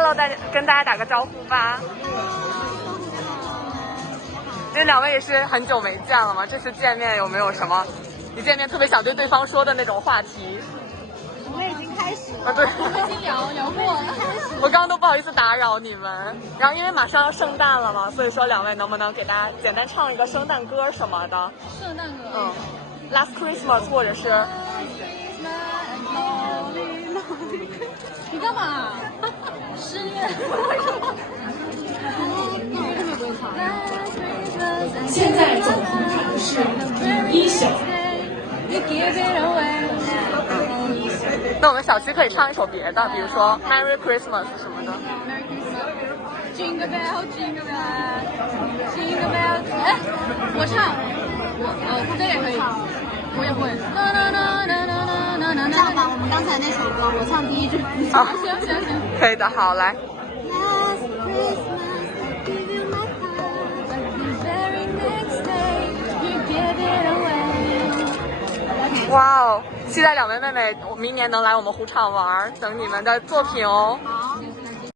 Hello， 跟大家打个招呼吧。这两位也是很久没见了吗？这次见面有没有什么一见面特别想对对方说的那种话题？我们已经开始了，啊，对，我们已经聊过了。我刚刚都不好意思打扰你们。然后因为马上要圣诞了嘛，所以说两位能不能给大家简单唱一个圣诞歌什么的？圣诞歌。Last Christmas 或者是。你干嘛？10月。现在走红毯的是一小。那我们小七可以唱一首别的，比如说 Merry Christmas 什么的。Jingle bell, jingle bell, jingle bell。哎，我唱，这也可以，我也会。这样吧，我们刚才那首歌，我唱第一句。好，行，可以的，好，来。哇哦，期待两位妹妹明年能来我们虎场玩，等你们的作品哦。好。